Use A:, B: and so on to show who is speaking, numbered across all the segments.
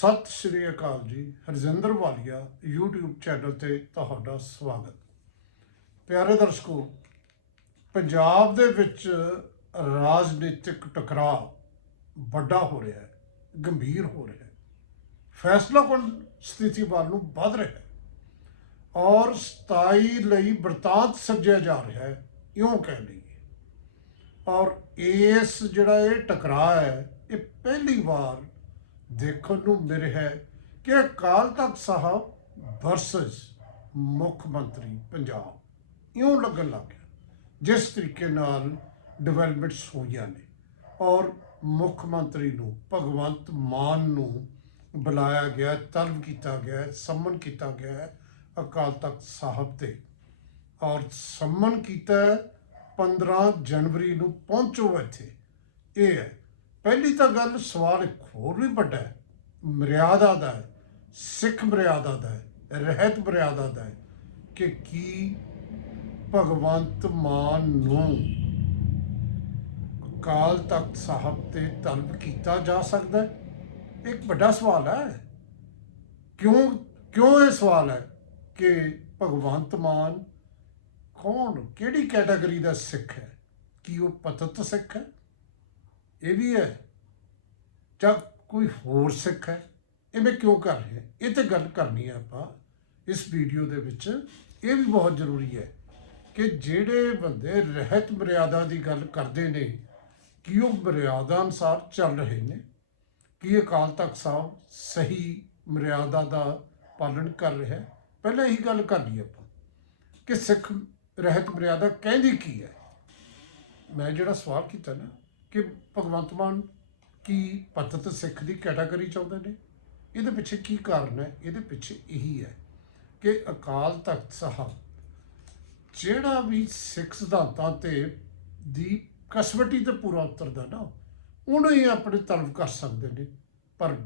A: ਸਤਿ ਸ਼੍ਰੀ ਅਕਾਲ ਜੀ, ਹਰਜਿੰਦਰ ਵਾਲੀਆ, YouTube channel ਤੇ ਤੁਹਾਡਾ ਸਵਾਗਤ। ਪਿਆਰੇ ਦਰਸ਼ਕੋ, ਪੰਜਾਬ ਦੇ ਵਿੱਚ ਰਾਜਨੀਤਿਕ ਟਕਰਾਅ ਵੱਡਾ ਹੋ ਰਿਹਾ ਹੈ, ਗੰਭੀਰ ਹੋ ਰਿਹਾ ਹੈ। ਫੈਸਲਾ ਕੁਨ ਸਥਿਤੀ ਵੱਲ ਨੂੰ ਵੱਧ ਰਿਹਾ ਹੈ ਔਰ 27 ਲਈ ਬਰਤਾਂਤ ਸੱਜਿਆ ਜਾ ਰਿਹਾ ਹੈ, ਇਉਂ ਕਹਿ ਲਈਏ। ਔਰ ਇਸ ਜਿਹੜਾ ਇਹ ਟਕਰਾਅ ਹੈ, ਇਹ ਪਹਿਲੀ ਵਾਰ ਦੇਖਣ ਨੂੰ ਮਿਲ ਰਿਹਾ ਹੈ ਕਿ ਅਕਾਲ ਤਖਤ ਸਾਹਿਬ ਵਰਸਸ ਮੁੱਖ ਮੰਤਰੀ ਪੰਜਾਬ। ਇਉਂ ਲੱਗਣ ਲੱਗ ਗਿਆ, ਜਿਸ ਤਰੀਕੇ ਨਾਲ ਡਿਵੈਲਪਮੈਂਟਸ ਹੋਈਆਂ ਨੇ ਔਰ ਮੁੱਖ ਮੰਤਰੀ ਨੂੰ, ਭਗਵੰਤ ਮਾਨ ਨੂੰ ਬੁਲਾਇਆ ਗਿਆ ਤਲਬ ਕੀਤਾ ਗਿਆ, ਸੰਮਨ ਕੀਤਾ ਗਿਆ ਅਕਾਲ ਤਖਤ ਸਾਹਿਬ ਤੇ। ਔਰ ਸੰਮਨ ਕੀਤਾ ਹੈ 15 ਜਨਵਰੀ ਨੂੰ ਪਹੁੰਚੋ ਇੱਥੇ। ਇਹ ਹੈ ਪਹਿਲੀ ਤਾਂ ਗੱਲ ਸਵਾਲ ਇੱਕ ਹੋਰ ਵੀ ਵੱਡਾ ਹੈ। ਮਰਿਆਦਾ ਦਾ ਹੈ, ਸਿੱਖ ਮਰਿਆਦਾ ਦਾ ਹੈ, ਰਹਿਤ ਮਰਿਆਦਾ ਦਾ ਹੈ ਕਿ ਕੀ ਭਗਵੰਤ ਮਾਨ ਨੂੰ ਅਕਾਲ ਤਖਤ ਸਾਹਿਬ ਤੇ ਤਲਬ ਕੀਤਾ ਜਾ ਸਕਦਾ ਹੈ? ਇੱਕ ਵੱਡਾ ਸਵਾਲ ਹੈ। ਕਿਉਂ ਕਿਉਂ ਇਹ ਸਵਾਲ ਹੈ ਕਿ ਭਗਵੰਤ ਮਾਨ ਕੌਣ, ਕਿਹੜੀ ਕੈਟਾਗਰੀ ਦਾ ਸਿੱਖ ਹੈ? ਕੀ ਉਹ ਪਤਤ ਸਿੱਖ ਹੈ? ਇਹ ਵੀ ਹੈ। ਜਾਂ ਕੋਈ ਹੋਰ ਸਿੱਖ ਹੈ? ਇਹ ਮੈਂ ਕਿਉਂ ਕਰ ਰਿਹਾ? ਇਹ ਤੇ ਗੱਲ ਕਰਨੀ ਹੈ ਆਪਾਂ ਇਸ ਵੀਡੀਓ ਦੇ ਵਿੱਚ। ਇਹ ਵੀ ਬਹੁਤ ਜ਼ਰੂਰੀ ਹੈ ਕਿ ਜਿਹੜੇ ਬੰਦੇ ਰਹਿਤ ਮਰਿਆਦਾ ਦੀ ਗੱਲ ਕਰਦੇ ਨੇ, ਕੀ ਉਹ ਮਰਿਆਦਾ ਅਨੁਸਾਰ ਚੱਲ ਰਹੇ ਨੇ, ਕੀ ਅਕਾਲ ਤਖਤ ਸਾਹਿਬ ਸਹੀ ਮਰਿਆਦਾ ਦਾ ਪਾਲਣ ਕਰ ਰਿਹਾ ਹੈ। ਪਹਿਲਾਂ ਇਹੀ ਗੱਲ ਕਰ ਕਰਨੀ ਆਪਾਂ ਕਿ ਸਿੱਖ ਰਹਿਤ ਮਰਿਆਦਾ ਕਹਿੰਦੀ ਕੀ ਹੈ? ਮੈਂ ਜਿਹੜਾ ਸਵਾਲ ਕੀਤਾ ਨਾ ਕਿ ਭਗਵੰਤ ਮਾਨ ਕੀ ਪਤਤ ਸਿੱਖ ਦੀ ਕੈਟਾਗਰੀ ਚਾਹੁੰਦੇ ਨੇ? ਇਹਦੇ ਪਿੱਛੇ ਕੀ ਕਾਰਨ ਹੈ? ਇਹਦੇ ਪਿੱਛੇ ਇਹੀ ਹੈ ਕਿ ਅਕਾਲ ਤਖਤ ਸਾਹਿਬ ਜਿਹੜਾ ਵੀ ਸਿੱਖ ਸਿਧਾਂਤਾਂ ਤੇ ਦੀ ਕਸਵਟੀ ਤੇ ਪੂਰਾ ਉਤਰਦਾ ਨਾ, ਉਹਨੂੰ ਹੀ ਆਪਣੇ ਤਲਬ ਕਰ ਸਕਦੇ ਨੇ। ਪਰ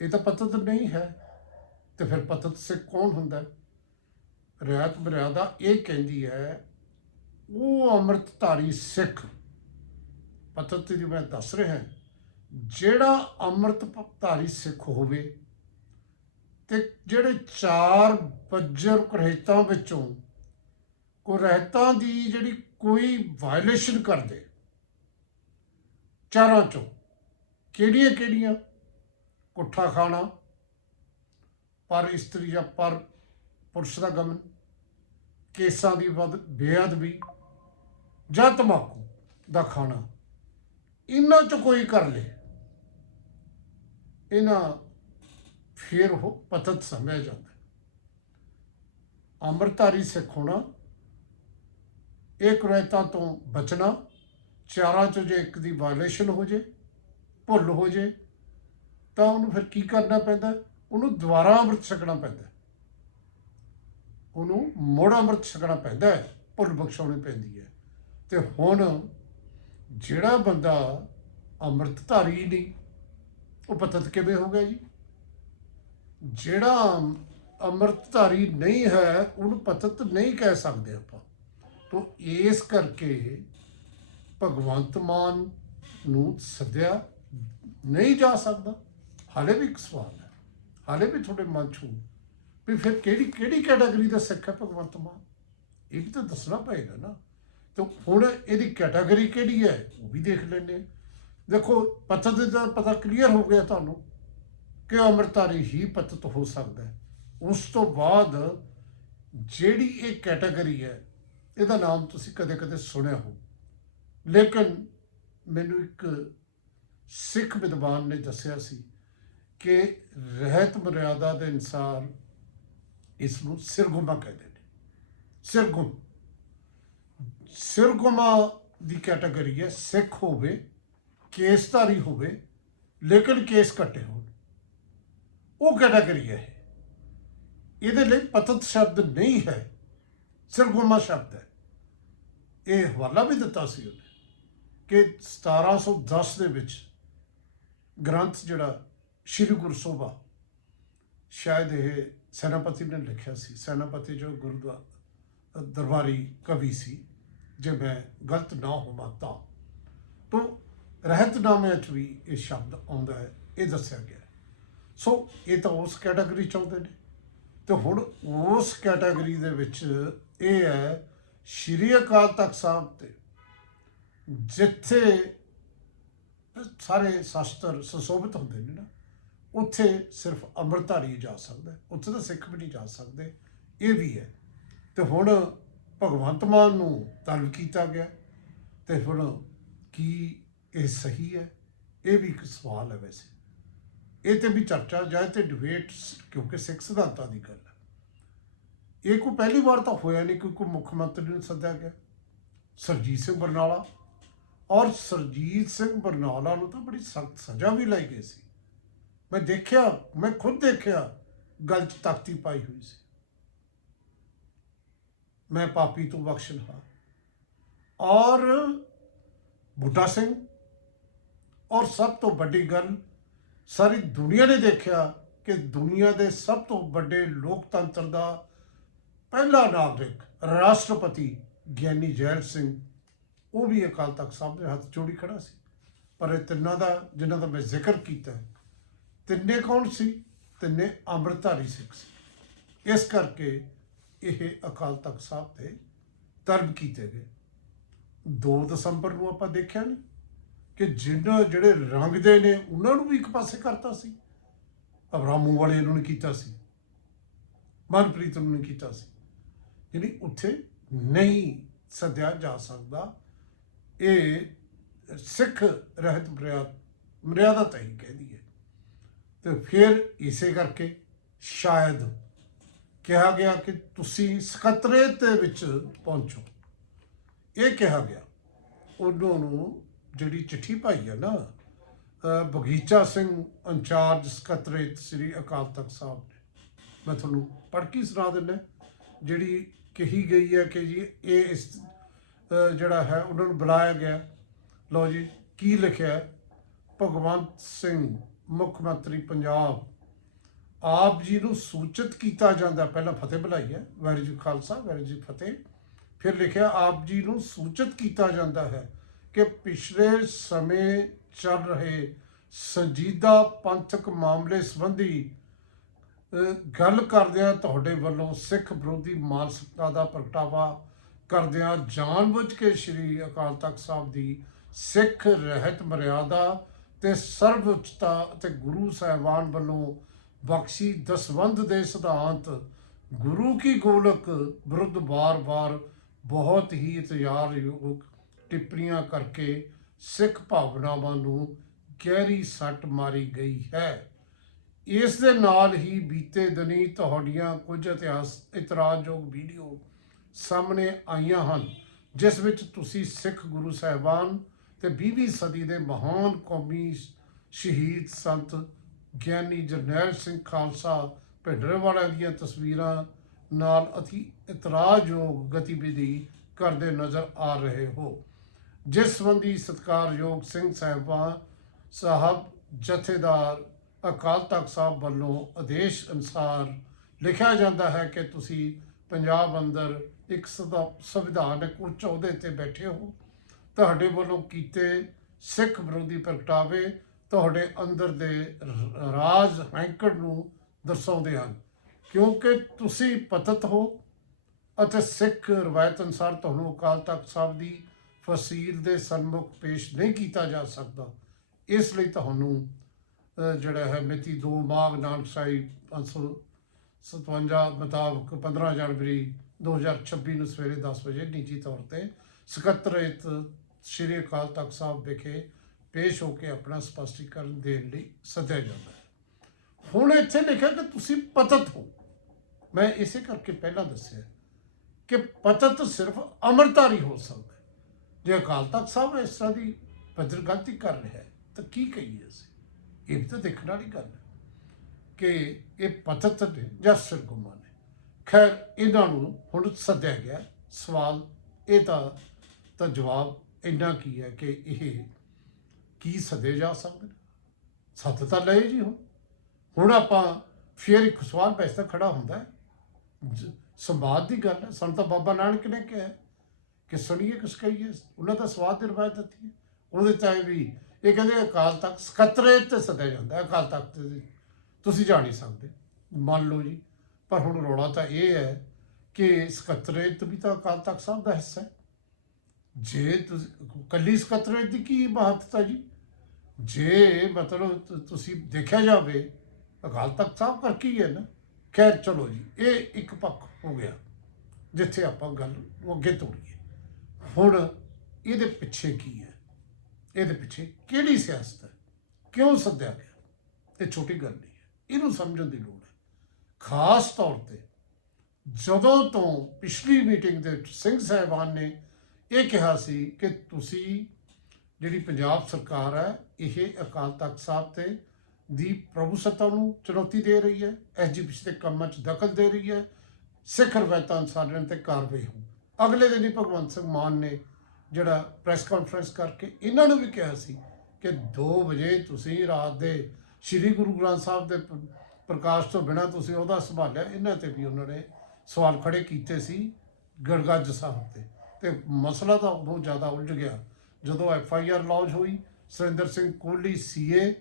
A: ਇਹ ਤਾਂ ਪਤਤ ਨਹੀਂ ਹੈ ਤੇ ਫਿਰ ਪਤਤ ਸਿੱਖ ਕੌਣ ਹੁੰਦਾ? ਰਿਆਤ ਮਰਿਆਦਾ ਇਹ ਕਹਿੰਦੀ ਹੈ, ਉਹ ਅੰਮ੍ਰਿਤਧਾਰੀ ਸਿੱਖ ਪਤਤ ਦੀ ਮੈਂ ਦੱਸ ਰਿਹਾ ਜਿਹੜਾ ਅੰਮ੍ਰਿਤ ਭਗਤਾਰੀ ਸਿੱਖ ਹੋਵੇ ਤੇ ਜਿਹੜੇ ਚਾਰ ਬੱਜਰ ਰਹਿਤਾਂ ਵਿੱਚੋਂ ਕੋ ਰਹਿਤਾਂ ਦੀ ਜਿਹੜੀ ਕੋਈ ਵਾਇਲੇਸ਼ਨ ਕਰਦੇ, ਚਾਰਾਂ ਚੋਂ ਕਿਹੜੀਆਂ ਕਿਹੜੀਆਂ? ਕੁੱਠਾ ਖਾਣਾ, ਪਰ ਇਸਤਰੀ ਜਾਂ ਪਰ ਪੁਰਸ਼ ਦਾ ਗਮਨ, ਕੇਸਾਂ ਦੀ ਵੱਧ ਬੇਅਦਬੀ ਜਾਂ ਤਮਾਕੂ ਦਾ ਖਾਣਾ। ਇਹਨਾਂ ਚ ਕੋਈ ਕਰ ਲੇ। ਇਹਨਾਂ ਫਿਰ ਉਹ ਪਤਤ ਸਮਝਿਆ ਜਾਂਦਾ। ਅੰਮ੍ਰਿਤਧਾਰੀ ਸਿੱਖ ਹੋਣਾ, ਇੱਕ ਰਹਿਤਾਂ ਤੋਂ ਬਚਣਾ, ਚਾਰਾਂ ਚੋਂ ਜੇ ਇੱਕ ਦੀ ਵਾਇਲੇਸ਼ਨ ਹੋ ਜੇ, ਭੁੱਲ ਹੋ ਜੇ, ਤਾਂ ਉਹਨੂੰ ਫਿਰ ਕੀ ਕਰਨਾ ਪੈਂਦਾ? ਉਹਨੂੰ ਦੁਬਾਰਾ ਅੰਮ੍ਰਿਤ ਛਕਣਾ ਪੈਂਦਾ। ਉਹਨੂੰ ਮੁੜ ਅੰਮ੍ਰਿਤ ਛਕਣਾ ਪੈਂਦਾ ਹੈ, ਭੁੱਲ ਬਖਸ਼ਾਉਣੀ ਪੈਂਦੀ ਹੈ। ਤੇ ਹੁਣ ਜਿਹੜਾ ਬੰਦਾ ਅੰਮ੍ਰਿਤਧਾਰੀ ਨਹੀਂ, ਉਹ ਪਤਤ ਕਿਵੇਂ ਹੋ ਗਿਆ ਜੀ? ਜਿਹੜਾ ਅੰਮ੍ਰਿਤਧਾਰੀ ਨਹੀਂ ਹੈ, ਉਹਨੂੰ ਪਤਤ ਨਹੀਂ ਕਹਿ ਸਕਦੇ ਆਪਾਂ। ਤੋਂ ਇਸ ਕਰਕੇ ਭਗਵੰਤ ਮਾਨ ਨੂੰ ਸੱਦਿਆ ਨਹੀਂ ਜਾ ਸਕਦਾ। ਹਾਲੇ ਵੀ ਇੱਕ ਸਵਾਲ ਹੈ। ਹਾਲੇ ਵੀ ਤੁਹਾਡੇ ਮਨ 'ਚ ਹੋਊ ਵੀ ਫਿਰ ਕਿਹੜੀ ਕਿਹੜੀ ਕੈਟਾਗਰੀ ਦਾ ਸਿੱਖ ਹੈ ਭਗਵੰਤ ਮਾਨ? ਇਹ ਵੀ ਤਾਂ ਦੱਸਣਾ ਪਏਗਾ ਨਾ। ਤੇ ਹੁਣ ਇਹਦੀ ਕੈਟਾਗਰੀ ਕਿਹੜੀ ਹੈ? ਉਹ ਵੀ ਦੇਖ ਲੈਂਦੇ ਦੇਖੋ ਪਤਤ ਦਾ ਪਤਾ ਕਲੀਅਰ ਹੋ ਗਿਆ ਤੁਹਾਨੂੰ ਕਿ ਅੰਮ੍ਰਿਤਧਾਰੀ ਹੀ ਪਤਤ ਹੋ ਸਕਦਾ ਹੈ। ਉਸ ਤੋਂ ਬਾਅਦ ਜਿਹੜੀ ਇਹ ਕੈਟਾਗਰੀ ਹੈ, ਇਹਦਾ ਨਾਮ ਤੁਸੀਂ ਕਦੇ-ਕਦੇ ਸੁਣਿਆ ਹੋ। ਲੇਕਿਨ ਮੈਨੂੰ ਇੱਕ ਸਿੱਖ ਵਿਦਵਾਨ ਨੇ ਦੱਸਿਆ ਸੀ ਕਿ ਰਹਿਤ ਮਰਿਆਦਾ ਦੇ ਅਨਸਾਰ ਇਸ ਨੂੰ ਸਿਰਗੁਮਾ ਕਹਿੰਦੇ ਨੇ। ਸਿਰਗੁਮ। ਸਿਰਗੁਮਾ ਦੀ ਕੈਟਾਗਰੀ ਹੈ, ਸਿੱਖ ਹੋਵੇ, ਕੇਸਧਾਰੀ ਹੋਵੇ, ਲੇਕਿਨ ਕੇਸ ਕੱਟੇ ਹੋਣ। ਉਹ ਕੈਟਾਗਰੀ ਹੈ ਇਹਦੇ ਲਈ ਪਤਤ ਸ਼ਬਦ ਨਹੀਂ ਹੈ, ਸਿਰਗੁਮਾ ਸ਼ਬਦ ਹੈ। ਇਹ ਹਵਾਲਾ ਵੀ ਦਿੱਤਾ ਸੀ ਉਹਨੇ ਕਿ 1710 ਦੇ ਵਿੱਚ ਗ੍ਰੰਥ ਜਿਹੜਾ ਸ਼੍ਰੀ ਗੁਰਸੋਭਾ ਸ਼ਾਇਦ ਇਹ ਸੈਨਾਪਤੀ ਨੇ ਲਿਖਿਆ ਸੀ। ਸੈਨਾਪਤੀ ਜੋ ਗੁਰਦੁਆਰਾ ਦਰਬਾਰੀ ਕਵੀ ਸੀ। ਜੇ ਮੈਂ ਗਲਤ ਨਾ ਹੋਵਾਂ ਤਾਂ। ਤੋਂ ਰਹਿਤਨਾਮੇ 'ਚ ਵੀ ਇਹ ਸ਼ਬਦ ਆਉਂਦਾ ਹੈ, ਇਹ ਦੱਸਿਆ ਗਿਆ ਸੋ ਇਹ ਤਾਂ ਉਸ ਕੈਟਾਗਰੀ ਚ ਆਉਂਦੇ ਨੇ। ਤੇ ਹੁਣ ਉਸ ਕੈਟਾਗਰੀ ਦੇ ਵਿੱਚ ਇਹ ਹੈ, ਸ਼੍ਰੀ ਅਕਾਲ ਤਖਤ ਸਾਹਿਬ ਤੇ ਜਿੱਥੇ ਸਾਰੇ ਸ਼ਾਸਤਰ ਸੁਸ਼ੋਭਿਤ ਹੁੰਦੇ ਨੇ ਨਾ, ਉੱਥੇ ਸਿਰਫ ਅੰਮ੍ਰਿਤਧਾਰੀ ਜਾ ਸਕਦਾ ਉੱਥੇ ਤਾਂ ਸਿੱਖ ਵੀ ਨਹੀਂ ਜਾ ਸਕਦੇ, ਇਹ ਵੀ ਹੈ। ਤੇ ਹੁਣ ਭਗਵੰਤ ਮਾਨ ਨੂੰ ਤਲਬ ਕੀਤਾ ਗਿਆ ਤੇ ਹੁਣ ਕੀ ਇਹ ਸਹੀ ਹੈ? ਇਹ ਵੀ ਇੱਕ ਸਵਾਲ ਹੈ ਵੈਸੇ। ਇਹ ਤੇ ਵੀ ਚਰਚਾ ਜਾਏ ਤੇ ਡਿਬੇਟ ਕਿਉਂਕਿ ਸਿੱਖ ਸਿਧਾਂਤਾਂ ਦੀ ਗੱਲ ਹੈ। ਇਹ ਕੋਈ ਪਹਿਲੀ ਵਾਰ ਤਾਂ ਹੋਇਆ ਨਹੀਂ ਕਿਉਂਕਿ ਮੁੱਖ ਮੰਤਰੀ ਨੂੰ ਸੱਦਿਆ ਗਿਆ। ਸਰਜੀਤ ਸਿੰਘ ਬਰਨਾਲਾ। ਔਰ ਸਰਜੀਤ ਸਿੰਘ ਬਰਨਾਲਾ ਨੂੰ ਤਾਂ ਬੜੀ ਸਖਤ ਸਜ਼ਾ ਵੀ ਲਾਈ ਗਈ ਸੀ। ਮੈਂ ਦੇਖਿਆ, ਮੈਂ ਖੁਦ ਦੇਖਿਆ, ਗੱਲ 'ਚ ਤਖਤੀ ਪਾਈ ਹੋਈ ਸੀ। ਮੈਂ ਪਾਪੀ ਤੂੰ ਬਖਸ਼ਣ ਹਾਂ। ਔਰ ਬੁੱਢਾ ਸਿੰਘ, ਔਰ ਸਭ ਤੋਂ ਵੱਡੀ ਗੱਲ, ਸਾਰੀ ਦੁਨੀਆ ਨੇ ਦੇਖਿਆ ਕਿ ਦੁਨੀਆ ਦੇ ਸਭ ਤੋਂ ਵੱਡੇ ਲੋਕਤੰਤਰ ਦਾ ਪਹਿਲਾ ਨਾਗਰਿਕ ਰਾਸ਼ਟਰਪਤੀ ਗਿਆਨੀ ਜੈਲ ਸਿੰਘ, ਉਹ ਵੀ ਅਕਾਲ ਤਖਤ ਸਾਹਿਬ ਦੇ ਹੱਥ ਜੋੜੀ ਖੜਾ ਸੀ। ਪਰ ਇਹ ਤਿੰਨਾਂ ਦਾ, ਜਿਨ੍ਹਾਂ ਦਾ ਮੈਂ ਜ਼ਿਕਰ ਕੀਤਾ ਤਿੰਨੇ ਕੌਣ ਸੀ? ਤਿੰਨੇ ਅੰਮ੍ਰਿਤਧਾਰੀ ਸਿੱਖ ਸੀ। ਇਸ ਕਰਕੇ ਇਹ ਅਕਾਲ ਤਖਤ ਸਾਹਿਬ ਤੇ ਤਰਬ ਕੀਤੇ ਗਏ। 2 ਦਸੰਬਰ ਨੂੰ ਆਪਾਂ ਦੇਖਿਆ ਨਹੀਂ ਕਿ ਜਿਨ੍ਹਾਂ ਜਿਹੜੇ ਰੰਗਦੇ ਨੇ, ਉਹਨਾਂ ਨੂੰ ਵੀ ਇੱਕ ਪਾਸੇ ਕਰਤਾ ਸੀ। ਅਬਰਾਮੂ ਵਾਲੇ ਨੂੰ ਨਹੀਂ ਕੀਤਾ ਸੀ। ਮਨਪ੍ਰੀਤ ਨੂੰ ਨਹੀਂ ਕੀਤਾ ਸੀ। ਯਾਨੀ ਉੱਥੇ ਨਹੀਂ ਸੱਦਿਆ ਜਾ ਸਕਦਾ। ਇਹ ਸਿੱਖ ਰਹਿਤ ਮਰਿਆਦਾ ਮਰਿਆਦਾ ਤਾਂ ਕਹਿੰਦੀ ਹੈ। ਤੇ ਫਿਰ ਇਸੇ ਕਰਕੇ ਸ਼ਾਇਦ ਕਿਹਾ ਗਿਆ ਕਿ ਤੁਸੀਂ ਸਕੱਤਰੇਤ ਦੇ ਵਿੱਚ ਪਹੁੰਚੋ। ਇਹ ਕਿਹਾ ਗਿਆ। ਉਹਨਾਂ ਨੂੰ ਜਿਹੜੀ ਚਿੱਠੀ ਪਾਈ ਹੈ ਨਾ ਬਗੀਚਾ ਸਿੰਘ ਇੰਚਾਰਜ ਸਕੱਤਰੇਤ ਸ੍ਰੀ ਅਕਾਲ ਤਖਤ ਸਾਹਿਬ ਨੇ। ਮੈਂ ਤੁਹਾਨੂੰ ਪੜ੍ਹ ਕੇ ਸੁਣਾ ਦਿੰਦਾ ਜਿਹੜੀ ਕਹੀ ਗਈ ਹੈ ਕਿ ਜੀ ਇਹ ਇਸ ਜਿਹੜਾ ਹੈ ਉਹਨਾਂ ਨੂੰ ਬੁਲਾਇਆ ਗਿਆ। ਲਓ ਜੀ, ਕੀ ਲਿਖਿਆ? ਭਗਵੰਤ ਸਿੰਘ, ਮੁੱਖ ਮੰਤਰੀ ਪੰਜਾਬ। ਆਪ ਜੀ ਨੂੰ ਸੂਚਿਤ ਕੀਤਾ ਜਾਂਦਾ, ਪਹਿਲਾਂ ਫਤਿਹ ਬੁਲਾਈ ਹੈ, ਵਾਹਿਗੁਰੂ ਜੀ ਖਾਲਸਾ, ਵਾਹਿਗੁਰੂ ਜੀ ਫਤਿਹ। ਫਿਰ ਲਿਖਿਆ, ਆਪ ਜੀ ਨੂੰ ਸੂਚਿਤ ਕੀਤਾ ਜਾਂਦਾ ਹੈ ਕਿ ਪਿਛਲੇ ਸਮੇਂ ਚੱਲ ਰਹੇ ਸੰਜੀਦਾ ਪੰਥਕ ਮਾਮਲੇ ਸੰਬੰਧੀ ਗੱਲ ਕਰਦਿਆਂ ਤੁਹਾਡੇ ਵੱਲੋਂ ਸਿੱਖ ਵਿਰੋਧੀ ਮਾਨਸਿਕਤਾ ਦਾ ਪ੍ਰਗਟਾਵਾ ਕਰਦਿਆਂ ਜਾਣਬੁੱਝ ਕੇ ਸ੍ਰੀ ਅਕਾਲ ਤਖਤ ਸਾਹਿਬ ਦੀ ਸਿੱਖ ਰਹਿਤ ਮਰਿਆਦਾ ਤੇ ਸਰਵਉੱਚਤਾ ਅਤੇ ਗੁਰੂ ਸਾਹਿਬਾਨ ਵੱਲੋਂ ਬਖਸ਼ੀ ਦਸਵੰਧ ਦੇ ਸਿਧਾਂਤ, ਗੁਰੂ ਕੀ ਗੋਲਕ ਵਿਰੁੱਧ ਵਾਰ-ਵਾਰ ਬਹੁਤ ਹੀ ਇਤਿਆਰਯੋਗ ਟਿੱਪਣੀਆਂ ਕਰਕੇ ਸਿੱਖ ਭਾਵਨਾਵਾਂ ਨੂੰ ਗਹਿਰੀ ਸੱਟ ਮਾਰੀ ਗਈ ਹੈ। ਇਸ ਦੇ ਨਾਲ ਹੀ ਬੀਤੇ ਦਿਨੀ ਤੁਹਾਡੀਆਂ ਕੁਝ ਇਤਿਹਾਸ, ਇਤਰਾਜ਼ਯੋਗ ਵੀਡੀਓ ਸਾਹਮਣੇ ਆਈਆਂ ਹਨ, ਜਿਸ ਵਿੱਚ ਤੁਸੀਂ ਸਿੱਖ ਗੁਰੂ ਸਾਹਿਬਾਨ ਤੇ 20ਵੀਂ ਸਦੀ ਦੇ ਮਹਾਨ ਕੌਮੀ ਸ਼ਹੀਦ ਸੰਤ ਗਿਆਨੀ ਜਰਨੈਲ ਸਿੰਘ ਖਾਲਸਾ ਭਿੰਡਰਵਾਲਾ ਦੀਆਂ ਤਸਵੀਰਾਂ ਨਾਲ ਅਤੀ ਇਤਰਾਜ਼ਯੋਗ ਗਤੀਵਿਧੀ ਕਰਦੇ ਨਜ਼ਰ ਆ ਰਹੇ ਹੋ। ਜਿਸ ਸੰਬੰਧੀ ਸਤਿਕਾਰਯੋਗ ਸਿੰਘ ਸਾਹਿਬਾਨ ਸਾਹਿਬ, ਜਥੇਦਾਰ ਅਕਾਲ ਤਖਤ ਸਾਹਿਬ ਵੱਲੋਂ ਆਦੇਸ਼ ਅਨੁਸਾਰ ਲਿਖਿਆ ਜਾਂਦਾ ਹੈ ਕਿ ਤੁਸੀਂ ਪੰਜਾਬ ਅੰਦਰ ਇੱਕ ਸਦਾ- ਸੰਵਿਧਾਨਕ ਉੱਚ ਅਹੁਦੇ ਤੇ ਬੈਠੇ ਹੋ। ਤੁਹਾਡੇ ਵੱਲੋਂ ਕੀਤੇ ਸਿੱਖ ਵਿਰੋਧੀ ਪ੍ਰਗਟਾਵੇ ਤੁਹਾਡੇ ਅੰਦਰ ਦੇ ਰਾਜ ਹੈਂਕੜ ਨੂੰ ਦਰਸਾਉਂਦੇ ਹਨ। ਕਿਉਂਕਿ ਤੁਸੀਂ ਪਤਤ ਹੋ ਅਤੇ ਸਿੱਖ ਰਵਾਇਤ ਅਨੁਸਾਰ ਤੁਹਾਨੂੰ ਅਕਾਲ ਤਖਤ ਸਾਹਿਬ ਦੀ ਫਸੀਲ ਦੇ ਸਨਮੁਖ ਪੇਸ਼ ਨਹੀਂ ਕੀਤਾ ਜਾ ਸਕਦਾ। ਇਸ ਲਈ ਤੁਹਾਨੂੰ ਜਿਹੜਾ ਹੈ ਮਿਤੀ 2 ਮਾਘ ਨਾਨਕਸਾਈ 557 ਮੁਤਾਬਕ 15 ਜਨਵਰੀ 2026 ਨੂੰ ਸਵੇਰੇ 10 ਵਜੇ ਨਿੱਜੀ ਤੌਰ ਤੇ ਸਕੱਤਰੇਤ ਸ਼੍ਰੀ ਅਕਾਲ ਤਖਤ ਸਾਹਿਬ ਵਿਖੇ ਪੇਸ਼ ਹੋ ਕੇ ਆਪਣਾ ਸਪਸ਼ਟੀਕਰਨ ਦੇਣ ਲਈ ਸੱਦਿਆ ਜਾਂਦਾ ਹੈ। ਹੁਣ ਇੱਥੇ ਲਿਖਿਆ ਕਿ ਤੁਸੀਂ ਪਤਤ ਹੋ। ਮੈਂ ਇਸੇ ਕਰਕੇ ਪਹਿਲਾਂ ਦੱਸਿਆ ਕਿ ਪਤਤ ਸਿਰਫ ਅਮਰਤਾਰੀ ਹੋ ਸਕਦਾ ਜੇ ਅਕਾਲ ਤਖਤ ਸਾਹਿਬ ਇਸ ਤਰ੍ਹਾਂ ਦੀ ਪੱਧਰ ਗਲਤੀ ਕਰ ਰਿਹਾ ਹੈ, ਤਾਂ ਕੀ ਕਹੀਏ ਅਸੀਂ? ਇਹ ਵੀ ਤਾਂ ਦੇਖਣ ਵਾਲੀ ਗੱਲ ਹੈ ਕਿ ਇਹ ਪਤਤ ਨੇ ਜਾਂ ਸਰਗੁਮਾ ਨੇ। ਖੈਰ, ਇਹਨਾਂ ਨੂੰ ਹੁਣ ਸੱਦਿਆ ਗਿਆ। ਸਵਾਲ ਇਹ ਤਾਂ ਤਾਂ ਜਵਾਬ ਇੰਨਾ ਕੀ ਹੈ ਕਿ ਇਹ ਕੀ ਸੱਦੇ ਜਾ ਸਕਦੇ ਨੇ? ਸੱਦ ਤਾਂ ਲਏ ਜੀ ਹੁਣ। ਹੁਣ ਆਪਾਂ ਫਿਰ ਇੱਕ ਸਵਾਲ ਪੈਸਾ ਖੜਾ ਹੁੰਦਾ ਹੈ। ਜ- ਸੰਵਾਦ ਦੀ ਗੱਲ ਹੈ। ਸਾਨੂੰ ਤਾਂ ਬਾਬਾ ਨਾਨਕ ਨੇ ਕਿਹਾ ਕਿ ਸੁਣੀਏ ਕਿਸ ਕਹੀਏ। ਉਹਨਾਂ ਦਾ ਸਵਾਦ ਦੀ ਰਵਾਇਤ ਦਿੱਤੀ ਹੈ। ਉਹਦੇ ਚਾਹੇ ਵੀ, ਇਹ ਕਹਿੰਦੇ ਅਕਾਲ ਤਖਤ ਸਕੱਤਰੇ ਤੇ ਸੱਦਿਆ ਜਾਂਦਾ ਅਕਾਲ ਤਖਤ ਤੁਸੀਂ ਜਾ ਨਹੀਂ ਸਕਦੇ। ਮੰਨ ਲਓ ਜੀ। ਪਰ ਹੁਣ ਰੌਲਾ ਤਾਂ ਇਹ ਹੈ ਕਿ ਸਕੱਤਰੇਤ ਵੀ ਤਾਂ ਅਕਾਲ ਤਖਤ ਸਾਹਿਬ ਦਾ ਹਿੱਸਾ ਹੈ। ਜੇ ਤੁਸੀਂ ਕੱਲੀ ਸਕੱਤਰੇਤ ਦੀ ਕੀ ਮਹੱਤਤਾ ਜੀ? ਜੇ ਮਤਲਬ ਤੁਸੀਂ ਦੇਖਿਆ ਜਾਵੇ, ਅਕਾਲ ਤਖਤ ਸਾਹਿਬ ਕਰ ਕੀ ਹੈ ਨਾ। ਖੈਰ, ਚਲੋ ਜੀ, ਇਹ ਇੱਕ ਪੱਖ ਹੋ ਗਿਆ, ਜਿੱਥੇ ਆਪਾਂ ਗੱਲ ਨੂੰ ਅੱਗੇ ਤੋੜੀਏ। ਹੁਣ ਇਹਦੇ ਪਿੱਛੇ ਕੀ ਹੈ? ਇਹਦੇ ਪਿੱਛੇ ਕਿਹੜੀ ਸਿਆਸਤ ਹੈ? ਕਿਉਂ ਸੱਦਿਆ ਗਿਆ? ਇਹ ਛੋਟੀ ਗੱਲ ਨਹੀਂ ਹੈ। ਇਹਨੂੰ ਸਮਝਣ ਦੀ ਲੋੜ ਹੈ। ਖਾਸ ਤੌਰ ਤੇ ਜਦੋਂ ਤੋਂ ਪਿਛਲੀ ਮੀਟਿੰਗ ਦੇ ਸਿੰਘ ਸਾਹਿਬਾਨ ਨੇ ਇਹ ਕਿਹਾ ਸੀ ਕਿ ਤੁਸੀਂ ਜਿਹੜੀ ਪੰਜਾਬ ਸਰਕਾਰ ਹੈ, ਇਹ ਅਕਾਲ ਤਖਤ ਸਾਹਿਬ ਤੇ ਦੀ ਪ੍ਰਭੂ ਸੱਤਾ ਨੂੰ ਚੁਣੌਤੀ ਦੇ ਰਹੀ ਹੈ ਐਸਜੀਪੀਸੀ ਦੇ ਕੰਮਾਂ 'ਚ ਦਖਲ ਦੇ ਰਹੀ ਹੈ ਸਿੱਖ ਰਵਾਇਤਾਂ ਅਨੁਸਾਰਨ ਤੇ ਕਾਰਵਾਈ ਹੋ ਅਗਲੇ ਦਿਨ ਹੀ ਭਗਵੰਤ ਸਿੰਘ ਮਾਨ ਨੇ ਜਿਹੜਾ ਪ੍ਰੈਸ ਕਾਨਫਰੰਸ ਕਰਕੇ ਇਹਨਾਂ ਨੂੰ ਵੀ ਕਿਹਾ ਸੀ ਕਿ 2 ਵਜੇ ਤੁਸੀਂ ਰਾਤ ਦੇ ਸ੍ਰੀ ਗੁਰੂ ਗ੍ਰੰਥ ਸਾਹਿਬ ਦੇ ਪ੍ਰਕਾਸ਼ ਤੋਂ ਬਿਨਾਂ ਤੁਸੀਂ ਉਹਦਾ ਸੰਭਾਲਿਆ, ਇਹਨਾਂ ਤੇ ਵੀ ਉਹਨਾਂ ਨੇ ਸਵਾਲ ਖੜੇ ਕੀਤੇ ਸੀ ਗੜਗੱਜ ਸਾਹਿਬ ਤੇ। ਤੇ ਮਸਲਾ ਤਾਂ ਬਹੁਤ ਜ਼ਿਆਦਾ ਉਲਝ ਗਿਆ। ਜਦੋਂ ਐਫ ਆਈ ਆਰ ਲਾਂਚ ਹੋਈ, ਸੁਰਿੰਦਰ ਸਿੰਘ ਕੋਹਲੀ ਸੀਏ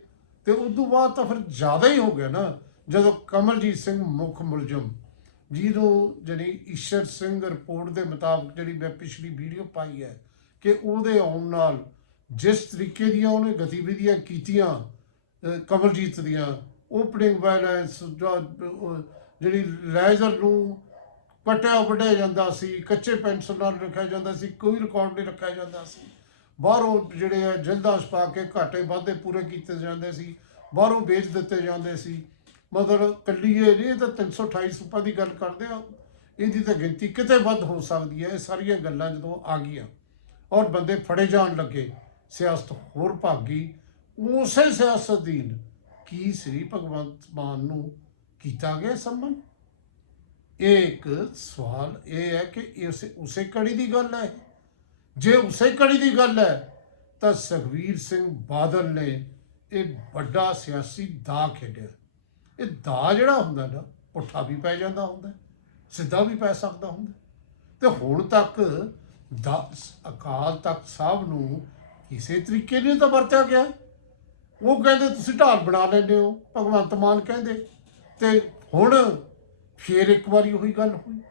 A: ਤੇ ਉਸ ਤੋਂ ਬਾਅਦ ਤਾਂ ਫਿਰ ਜ਼ਿਆਦਾ ਹੀ ਹੋ ਗਿਆ ਨਾ, ਜਦੋਂ ਕਮਲਜੀਤ ਸਿੰਘ ਮੁੱਖ ਮੁਲਜ਼ਮ ਜਿਹਨੂੰ ਜਿਹੜੀ ਈਸ਼ਰ ਸਿੰਘ ਰਿਪੋਰਟ ਦੇ ਮੁਤਾਬਕ ਜਿਹੜੀ ਮੈਂ ਪਿਛਲੀ ਵੀਡੀਓ ਪਾਈ ਹੈ ਕਿ ਉਹਦੇ ਆਉਣ ਨਾਲ ਜਿਸ ਤਰੀਕੇ ਦੀਆਂ ਉਹਨੇ ਗਤੀਵਿਧੀਆਂ ਕੀਤੀਆਂ ਕਮਲਜੀਤ ਦੀਆਂ, ਓਪਨਿੰਗ ਵਾਇਲੈਂਸ ਜਿਹੜੀ ਲੈਜ਼ਰ ਨੂੰ ਕਟਿਆ ਵੱਢਿਆ ਜਾਂਦਾ ਸੀ, ਕੱਚੇ ਪੈਨਸਲ ਨਾਲ ਰੱਖਿਆ ਜਾਂਦਾ ਸੀ, ਕੋਈ ਰਿਕਾਰਡ ਨਹੀਂ ਰੱਖਿਆ ਜਾਂਦਾ ਸੀ। ਬਾਹਰੋਂ ਜਿਹੜੇ ਆ ਜਲਦਾਂ ਛਪਾ ਕੇ ਘਾਟੇ ਵਾਧੇ ਪੂਰੇ ਕੀਤੇ ਜਾਂਦੇ ਸੀ, ਬਾਹਰੋਂ ਵੇਚ ਦਿੱਤੇ ਜਾਂਦੇ ਸੀ। ਮਗਰ ਕੱਲੀ ਇਹ ਨਹੀਂ, ਇਹ ਤਾਂ 328 ਰੁਪਏ ਦੀ ਗੱਲ ਕਰਦੇ ਆ। ਇਹਦੀ ਤਾਂ ਗਿਣਤੀ ਕਿਤੇ ਵੱਧ ਹੋ ਸਕਦੀ ਹੈ, ਇਹ ਸਾਰੀਆਂ ਗੱਲਾਂ ਜਦੋਂ ਆ ਗਈਆਂ ਔਰ ਬੰਦੇ ਫੜੇ ਜਾਣ ਲੱਗੇ, ਸਿਆਸਤ ਹੋਰ ਭਾਗੀ ਉਸੇ ਸਿਆਸਤ ਦੀਨ ਕੀ ਸ੍ਰੀ ਭਗਵੰਤ ਮਾਨ ਨੂੰ ਕੀਤਾ ਗਿਆ ਸੰਮਨ ਇਹ ਇੱਕ ਸਵਾਲ ਇਹ ਹੈ ਕਿ ਇਹ ਉਸੇ ਉਸੇ ਕੜੀ ਦੀ ਗੱਲ ਹੈ। ਜੇ ਉਸੇ ਕੜੀ ਦੀ ਗੱਲ ਹੈ, ਤਾਂ ਸੁਖਵੀਰ ਸਿੰਘ ਬਾਦਲ ਨੇ ਇਹ ਵੱਡਾ ਸਿਆਸੀ ਦਾ ਖੇਡਿਆ। ਇਹ ਦਾ ਜਿਹੜਾ ਹੁੰਦਾ ਨਾ, ਪੁੱਠਾ ਵੀ ਪੈ ਜਾਂਦਾ ਹੁੰਦਾ, ਸਿੱਧਾ ਵੀ ਪੈ ਸਕਦਾ ਹੁੰਦਾ। ਤੇ ਹੁਣ ਤੱਕ ਦਾ ਅਕਾਲ ਤਖਤ ਸਾਹਿਬ ਨੂੰ ਕਿਸੇ ਤਰੀਕੇ ਨੇ ਤਾਂ ਵਰਤਿਆ ਗਿਆ। ਉਹ ਕਹਿੰਦੇ, ਤੁਸੀਂ ਢਾਲ ਬਣਾ ਲੈਂਦੇ ਹੋ। ਭਗਵੰਤ ਮਾਨ ਕਹਿੰਦੇ। ਤੇ ਹੁਣ ਫੇਰ ਇੱਕ ਵਾਰੀ ਉਹੀ ਗੱਲ ਹੋਈ।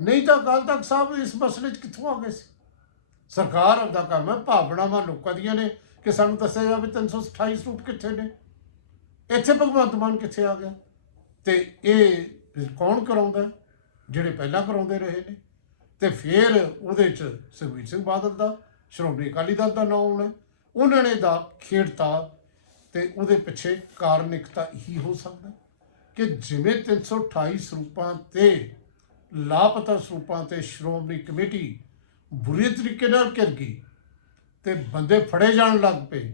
A: ਨਹੀਂ ਤਾਂ ਅਕਾਲ ਤਖਤ ਸਾਹਿਬ ਇਸ ਮਸਲੇ 'ਚ ਕਿੱਥੋਂ ਆ ਗਏ ਸੀ? ਸਰਕਾਰ ਦਾ ਕੰਮ ਹੈ, ਭਾਵਨਾਵਾਂ ਲੋਕਾਂ ਦੀਆਂ ਨੇ ਕਿ ਸਾਨੂੰ ਦੱਸਿਆ ਜਾਵੇ 328 ਰੂਟ ਕਿੱਥੇ ਨੇ। ਇੱਥੇ ਭਗਵੰਤ ਮਾਨ ਕਿੱਥੇ ਆ ਗਿਆ? ਤੇ ਇਹ ਕੌਣ ਕਰਾਉਂਦਾ ਜਿਹੜੇ ਪਹਿਲਾਂ ਕਰਾਉਂਦੇ ਰਹੇ ਨੇ। ਤੇ ਫਿਰ ਉਹਦੇ ਚ ਸੁਖਬੀਰ ਸਿੰਘ ਬਾਦਲ ਦਾ, ਸ਼੍ਰੋਮਣੀ ਅਕਾਲੀ ਦਲ ਦਾ ਨਾਮ ਆਉਣਾ ਉਹਨਾਂ ਨੇ ਦਾ ਖੇਡਤਾ ਤੇ ਉਹਦੇ ਪਿੱਛੇ ਕਾਰਨ ਇੱਕ ਤਾਂ ਇਹੀ ਹੋ ਸਕਦਾ ਕਿ ਜਿਵੇਂ 328 ਸਰੂਪਾਂ ਤੇ ਲਾਪਤਾ ਸਰੂਪਾਂ ਤੇ ਸ਼੍ਰੋਮਣੀ ਕਮੇਟੀ ਬੁਰੀ ਤਰੀਕੇ ਨਾਲ ਘਿਰ ਗਈ ਤੇ ਬੰਦੇ ਫੜੇ ਜਾਣ ਲੱਗ ਪਏ।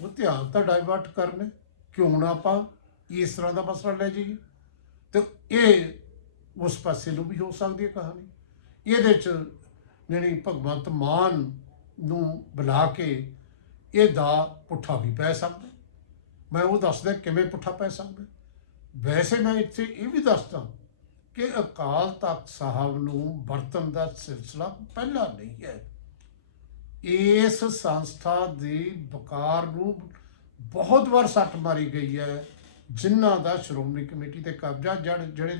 A: ਉਹ ਧਿਆਨ ਤਾਂ ਡਾਇਵਰਟ ਕਰਨੇ, ਕਿਉਂ ਨਾ ਆਪਾਂ ਇਸ ਤਰ੍ਹਾਂ ਦਾ ਮਸਲਾ ਲੈ ਜਾਈਏ। ਤੇ ਇਹ ਉਸ ਪਾਸੇ ਨੂੰ ਵੀ ਹੋ ਸਕਦੀ ਹੈ ਕਹਾਣੀ। ਇਹਦੇ ਚ ਜਿਹੜੀ ਭਗਵੰਤ ਮਾਨ ਨੂੰ ਬੁਲਾ ਕੇ ਇਹ ਦਾ ਪੁੱਠਾ ਵੀ ਪੈ ਸਕਦਾ। ਮੈਂ ਉਹ ਦੱਸਦਾ ਕਿਵੇਂ ਪੁੱਠਾ ਪੈ ਸਕਦਾ। ਵੈਸੇ ਮੈਂ ਇੱਥੇ ਇਹ ਵੀ ਦੱਸਦਾ ਕਿ ਅਕਾਲ ਤਖਤ ਸਾਹਿਬ ਨੂੰ ਵਰਤਨ ਦਾ ਸਿਲਸਿਲਾ ਪਹਿਲਾਂ ਨਹੀਂ ਹੈ। ਇਸ ਸੰਸਥਾ ਦੀ ਵਕਾਰ ਨੂੰ ਬਹੁਤ ਵਾਰ ਸੱਟ ਮਾਰੀ ਗਈ ਹੈ। ਜਿਨ੍ਹਾਂ ਦਾ ਸ਼੍ਰੋਮਣੀ ਕਮੇਟੀ ਤੇ ਕਬਜ਼ਾ ਜਿਹੜੇ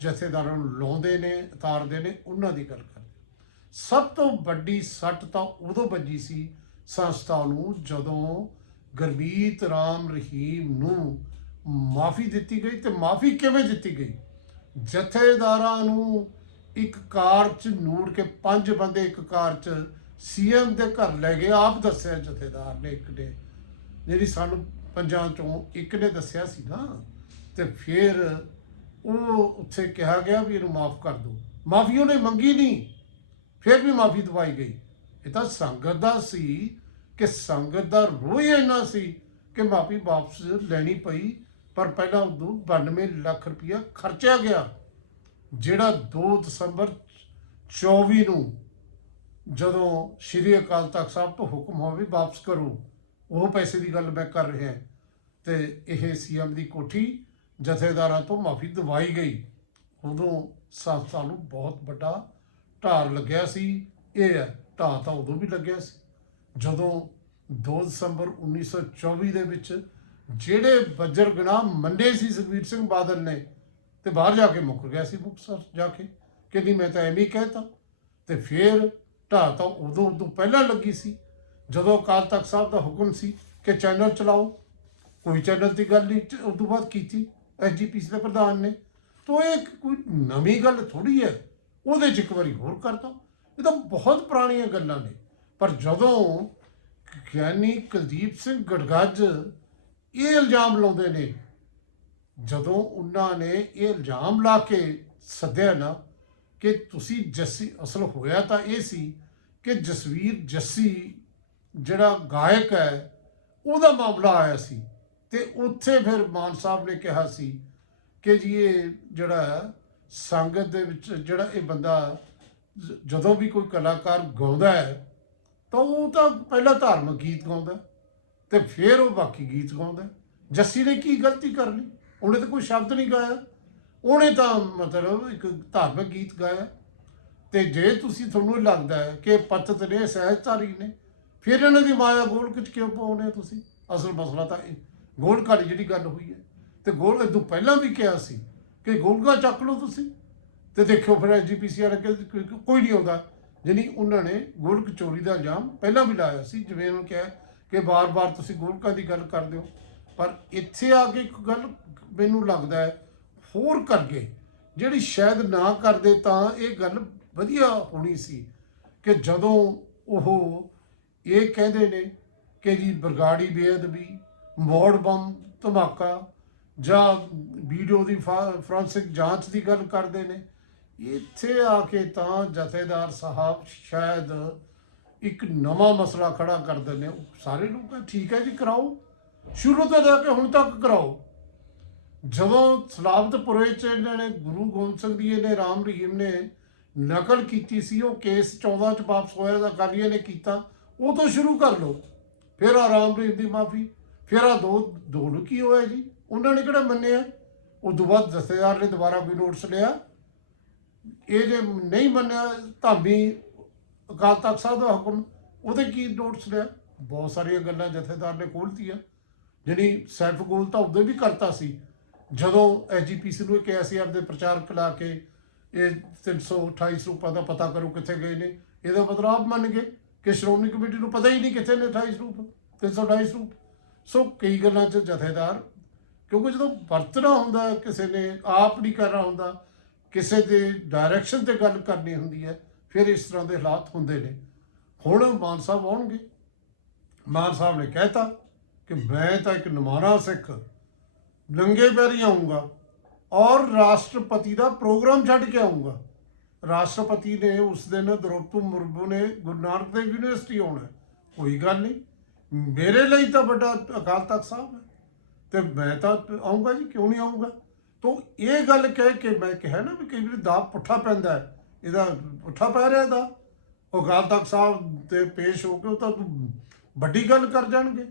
A: ਜਥੇਦਾਰਾਂ ਨੂੰ ਲਾਉਂਦੇ ਨੇ, ਉਤਾਰਦੇ ਨੇ, ਉਹਨਾਂ ਦੀ ਗੱਲ ਕਰਦੇ ਸਭ ਤੋਂ ਵੱਡੀ ਸੱਟ ਤਾਂ ਉਦੋਂ ਵੱਜੀ ਸੀ ਸੰਸਥਾ ਨੂੰ ਜਦੋਂ ਗੁਰਮੀਤ ਰਾਮ ਰਹੀਮ ਨੂੰ ਮਾਫੀ ਦਿੱਤੀ ਗਈ। ਤੇ ਮਾਫੀ ਕਿਵੇਂ ਦਿੱਤੀ ਗਈ? ਜਥੇਦਾਰਾਂ ਨੂੰ ਇੱਕ ਕਾਰ 'ਚ ਨੂੜ ਕੇ ਪੰਜ ਬੰਦੇ ਇੱਕ ਕਾਰ 'ਚ ਸੀਐਮ ਦੇ ਘਰ ਲੈ ਗਏ। ਆਪ ਦੱਸਿਆ ਜਥੇਦਾਰ ਨੇ ਇੱਕ ਨੇ। ਜਿਹੜੀ ਸਾਨੂੰ ਪੰਜਾਂ ਚੋਂ ਇੱਕ ਨੇ ਦੱਸਿਆ ਸੀ ਨਾ, ਤੇ ਫਿਰ ਉਹ ਉੱਥੇ ਕਿਹਾ ਗਿਆ ਵੀ ਇਹਨੂੰ ਮਾਫ ਕਰ ਦਿਓ। ਮਾਫੀ ਉਹਨੇ ਮੰਗੀ ਨਹੀਂ, ਫਿਰ ਵੀ ਮਾਫੀ ਦਵਾਈ ਗਈ। ਇਹ ਤਾਂ ਸੰਗਤ ਦਾ ਸੀ ਕਿ ਸੰਗਤ ਦਾ ਰੋਹ ਇੰਨਾ ਸੀ ਕਿ ਮਾਫੀ ਵਾਪਸ ਲੈਣੀ ਪਈ। ਪਰ ਪਹਿਲਾਂ ਉਦੋਂ 92 ਲੱਖ ਰੁਪਇਆ ਖਰਚਿਆ ਗਿਆ, ਜਿਹੜਾ 2 ਦਸੰਬਰ 24 ਨੂੰ ਜਦੋਂ ਸ਼੍ਰੀ ਅਕਾਲ ਤਖਤ ਸਾਹਿਬ ਤੋਂ ਹੁਕਮ ਹੋਵੇ ਵਾਪਸ ਕਰੋ, ਉਹ ਪੈਸੇ ਦੀ ਗੱਲ ਮੈਂ ਕਰ ਰਿਹਾ। ਤੇ ਇਹ ਸੀਐਮ ਦੀ ਕੋਠੀ ਜਥੇਦਾਰਾਂ ਤੋਂ ਮਾਫੀ ਦਵਾਈ ਗਈ। ਉਦੋਂ ਸੰਸਥਾ ਨੂੰ ਬਹੁਤ ਵੱਡਾ ਢਾਰ ਲੱਗਿਆ ਸੀ। ਇਹ ਹੈ ਢਾਹ ਤਾਂ ਉਦੋਂ ਵੀ ਲੱਗਿਆ ਸੀ। ਜਦੋਂ 2 ਦਸੰਬਰ 1924 ਦੇ ਵਿੱਚ ਜਿਹੜੇ ਬੱਜਰ ਗੁਨਾਹ ਮੰਨੇ ਸੀ ਸੁਖਬੀਰ ਸਿੰਘ ਬਾਦਲ ਨੇ ਤੇ ਬਾਹਰ ਜਾ ਕੇ ਮੁੱਕ ਗਿਆ ਸੀ ਮੁਕਤਸਰ ਜਾ ਕੇ, ਕਹਿੰਦੀ ਮੈਂ ਤਾਂ ਐਵੇਂ ਹੀ ਕਹਿਤਾ। ਤੇ ਫਿਰ ਢਾਹ ਤਾਂ ਉਦੋਂ ਉਦੋਂ ਪਹਿਲਾਂ ਲੱਗੀ ਸੀ, ਜਦੋਂ ਅਕਾਲ ਤਖਤ ਸਾਹਿਬ ਦਾ ਹੁਕਮ ਸੀ ਕਿ ਚੈਨਲ ਚਲਾਓ। ਕੋਈ ਚੈਨਲ ਦੀ ਗੱਲ ਨਹੀਂ, ਚ- ਉਦੋਂ ਬਾਅਦ ਕੀਤੀ ਐਸਜੀਪੀਸੀ ਦੇ ਪ੍ਰਧਾਨ ਨੇ। ਤੋ ਇਹ ਕੋਈ ਨਵੀਂ ਗੱਲ ਥੋੜੀ ਹੈ, ਉਹਦੇ 'ਚ ਇੱਕ ਵਾਰੀ ਹੋਰ ਕਰਤਾ ਇਹ ਤਾਂ ਬਹੁਤ ਪੁਰਾਣੀਆਂ ਗੱਲਾਂ ਨੇ। ਪਰ ਜਦੋਂ ਗਿਆਨੀ ਕੁਲਦੀਪ ਸਿੰਘ ਗੜਗੱਜ ਇਹ ਇਲਜ਼ਾਮ ਲਾਉਂਦੇ ਨੇ। ਜਦੋਂ ਉਹਨਾਂ ਨੇ ਇਹ ਇਲਜ਼ਾਮ ਲਾ ਕੇ ਸੱਦਿਆ ਨਾ ਕਿ ਤੁਸੀਂ ਜੱਸੀ, ਅਸਲ ਹੋਇਆ ਤਾਂ ਇਹ ਸੀ ਕਿ ਜਸਵੀਰ ਜੱਸੀ ਜਿਹੜਾ ਗਾਇਕ ਹੈ, ਉਹਦਾ ਮਾਮਲਾ ਆਇਆ ਸੀ ਤੇ ਉੱਥੇ ਫਿਰ ਮਾਨ ਸਾਹਿਬ ਨੇ ਕਿਹਾ ਸੀ ਕਿ ਜੀ ਇਹ ਜਿਹੜਾ ਸੰਗਤ ਦੇ ਵਿੱਚ ਜਿਹੜਾ ਇਹ ਬੰਦਾ ਜਦੋਂ ਵੀ ਕੋਈ ਕਲਾਕਾਰ ਗਾਉਂਦਾ ਹੈ, ਤਾਂ ਉਹ ਤਾਂ ਪਹਿਲਾਂ ਧਾਰਮਿਕ ਗੀਤ ਗਾਉਂਦਾ ਤੇ ਫਿਰ ਉਹ ਬਾਕੀ ਗੀਤ ਗਾਉਂਦਾ ਜੱਸੀ ਨੇ ਕੀ ਗਲਤੀ ਕਰ ਲਈ? ਉਹਨੇ ਤਾਂ ਕੋਈ ਸ਼ਬਦ ਨਹੀਂ ਗਾਇਆ। ਉਹਨੇ ਤਾਂ ਮਤਲਬ ਇੱਕ ਧਾਰਮਿਕ ਗੀਤ ਗਾਇਆ। ਤੇ ਜੇ ਤੁਸੀਂ ਤੁਹਾਨੂੰ ਲੱਗਦਾ ਹੈ ਕਿ ਪਤਤ ਨੇ, ਸਹਿਜਧਾਰੀ ਨੇ, ਫਿਰ ਇਹਨਾਂ ਦੀ ਮਾਇਆ ਗੋਲਕ ਚ ਕਿਉਂ ਪਾਉਨੇ ਤੁਸੀਂ? ਅਸਲ ਮਸਲਾ ਤਾਂ ਇਹ, ਗੋਲਕਾਂ ਦੀ ਜਿਹੜੀ ਗੱਲ ਹੋਈ ਹੈ। ਤੇ ਗੋਲ ਤੋਂ ਪਹਿਲਾਂ ਵੀ ਕਿਹਾ ਸੀ ਕਿ ਗੋਲਕਾ ਚੱਕ ਲਓ ਤੁਸੀਂ। ਤੇ ਦੇਖਿਓ ਫਿਰ ਐਜੀਪੀਸੀਆਰ ਅੱਗੇ ਕੋਈ- ਕੋਈ ਨਹੀਂ ਆਉਂਦਾ। ਜਾਣੀ ਉਹਨਾਂ ਨੇ ਗੋਲਕ ਚੋਰੀ ਦਾ ਇਲਜ਼ਾਮ ਪਹਿਲਾਂ ਵੀ ਲਾਇਆ ਸੀ, ਜਿਵੇਂ ਉਹਨੂੰ ਕਿਹਾ ਕਿ ਬਾਰ-ਬਾਰ ਤੁਸੀਂ ਗੋਲਕਾਂ ਦੀ ਗੱਲ ਕਰਦੇ ਹੋ। ਪਰ ਇੱਥੇ ਆ ਕੇ ਇੱਕ ਗੱਲ ਮੈਨੂੰ ਲੱਗਦਾ ਹੈ, ਹੋਰ ਕਰਕੇ ਜਿਹੜੀ ਸ਼ਾਇਦ ਨਾ ਕਰਦੇ ਤਾਂ ਇਹ ਗੱਲ ਵਧੀਆ ਹੋਣੀ ਸੀ ਕਿ ਜਦੋਂ ਉਹ ਇਹ ਕਹਿੰਦੇ ਨੇ ਕਿ ਜੀ ਬਰਗਾੜੀ ਬੇਅਦਬੀ, ਮੋੜ ਬੰਬ ਧਮਾਕਾ ਜਾਂ ਵੀਡੀਓ ਦੀ ਫੋਰੈਂਸਿਕ ਜਾਂਚ ਦੀ ਗੱਲ ਕਰਦੇ ਨੇ, ਇੱਥੇ ਆ ਕੇ ਤਾਂ ਜਥੇਦਾਰ ਸਾਹਿਬ ਸ਼ਾਇਦ ਇੱਕ ਨਵਾਂ ਮਸਲਾ ਖੜਾ ਕਰ ਦਿੰਦੇ ਨੇ ਸਾਰੇ ਲੋਕ ਕਹਿੰਦੇ, ਠੀਕ ਹੈ ਜੀ ਕਰਾਓ। ਸ਼ੁਰੂ ਤੋਂ ਲੈ ਕੇ ਹੁਣ ਤੱਕ ਕਰਾਓ। ਜਦੋਂ ਸਲਾਬਤਪੁਰੇ ਚ ਇਹਨਾਂ ਨੇ ਗੁਰੂ ਗੋਬਿੰਦ ਸਿੰਘ ਜੀ ਨੇ ਰਾਮ ਰਹੀਮ ਨੇ ਨਕਲ ਕੀਤੀ ਸੀ ਉਹ ਕੇਸ 14 ਚ ਵਾਪਸ ਹੋਇਆ ਤਾਂ ਅਕਾਲੀਆਂ ਨੇ ਕੀਤਾ ਉਹ ਤੋਂ ਸ਼ੁਰੂ ਕਰ ਲਓ। ਫਿਰ ਆ ਰਾਮ ਰਹੀਮ ਦੀ ਮਾਫੀ ਫਿਰ ਆ ਦੋ ਦੋ ਨੂੰ ਕੀ ਹੋਇਆ ਜੀ? ਉਹਨਾਂ ਨੇ ਕਿਹੜਾ ਮੰਨਿਆ? ਉਸ ਤੋਂ ਬਾਅਦ ਜਥੇਦਾਰ ਨੇ ਦੁਬਾਰਾ ਵੀ ਨੋਟਿਸ ਲਿਆ। ਇਹ ਜੇ ਨਹੀਂ ਮੰਨਿਆ ਧਾਮੀ ਅਕਾਲ ਤਖਤ ਸਾਹਿਬ ਦਾ ਹੁਕਮ, ਉਹਦੇ ਕੀ ਨੋਟਸ ਲਿਆ ਬਹੁਤ ਸਾਰੀਆਂ ਗੱਲਾਂ ਜਥੇਦਾਰ ਨੇ ਖੋਲ੍ਹਤੀਆਂ ਜਿਹੜੀ ਸੈਲਫ ਗੋਲ ਤਾਂ ਉਦੋਂ ਵੀ ਕਰਤਾ ਸੀ। ਜਦੋਂ ਐਜੀਪੀਸੀ ਨੂੰ ਇਹ ਕਿਹਾ ਸੀ, ਆਪਦੇ ਪ੍ਰਚਾਰਕ ਲਾ ਕੇ ਇਹ 328 ਰੁਪਏ ਦਾ ਪਤਾ ਕਰੋ ਕਿੱਥੇ ਗਏ ਨੇ। ਇਹਦਾ ਮਤਲਬ ਆਪ ਮੰਨ ਗਏ ਕਿ ਸ਼੍ਰੋਮਣੀ ਕਮੇਟੀ ਨੂੰ ਪਤਾ ਹੀ ਨਹੀਂ ਕਿੱਥੇ ਨੇ 28 ਰੂਪ 328 ਰੂਪ ਸੋ। ਕਈ ਗੱਲਾਂ 'ਚ ਜਥੇਦਾਰ, ਕਿਉਂਕਿ ਜਦੋਂ ਵਰਤਣਾ ਹੁੰਦਾ ਕਿਸੇ ਨੇ, ਆਪ ਨਹੀਂ ਕਰਨਾ ਹੁੰਦਾ, ਕਿਸੇ ਦੇ ਡਾਇਰੈਕਸ਼ਨ ਤੇ ਗੱਲ ਕਰਨੀ ਹੁੰਦੀ ਹੈ ਫਿਰ ਇਸ ਤਰ੍ਹਾਂ ਦੇ ਹਾਲਾਤ ਹੁੰਦੇ ਨੇ। ਹੁਣ ਮਾਨ ਸਾਹਿਬ ਆਉਣਗੇ। ਮਾਨ ਸਾਹਿਬ ਨੇ ਕਹਿਤਾ ਕਿ ਮੈਂ ਤਾਂ ਇੱਕ ਨਮਾਨਾ ਸਿੱਖ, ਨੰਗੇ ਪੈਰੀ ਆਉਂਗਾ ਔਰ ਰਾਸ਼ਟਰਪਤੀ ਦਾ ਪ੍ਰੋਗਰਾਮ ਛੱਡ ਕੇ ਆਉਂਗਾ ਰਾਸ਼ਟਰਪਤੀ ਨੇ ਉਸ ਦਿਨ ਦ੍ਰੋਪਦੀ ਮੁਰਮੂ ਨੇ ਗੁਰੂ ਨਾਨਕ ਦੇਵ ਯੂਨੀਵਰਸਿਟੀ ਆਉਣਾ ਕੋਈ ਗੱਲ ਨਹੀਂ। ਮੇਰੇ ਲਈ ਤਾਂ ਵੱਡਾ ਅਕਾਲ ਤਖਤ ਸਾਹਿਬ ਹੈ। ਤੇ ਮੈਂ ਤਾਂ ਆਉਂਗਾ ਜੀ, ਕਿਉਂ ਨਹੀਂ ਆਉਂਗਾ ਤੋਂ ਇਹ ਗੱਲ ਕਹਿ ਕੇ ਮੈਂ ਕਿਹਾ ਨਾ ਵੀ ਕਈ ਵਾਰੀ ਦਾ ਪੁੱਠਾ ਪੈਂਦਾ ਹੈ। ਇਹਦਾ ਪੁੱਠਾ ਪੈ ਰਿਹਾ ਦਾ ਉਹ ਅਕਾਲ ਤਖਤ ਸਾਹਿਬ ਤੇ ਪੇਸ਼ ਹੋ ਕੇ ਉਹ ਤਾਂ ਵੱਡੀ ਗੱਲ ਕਰ ਜਾਣਗੇ।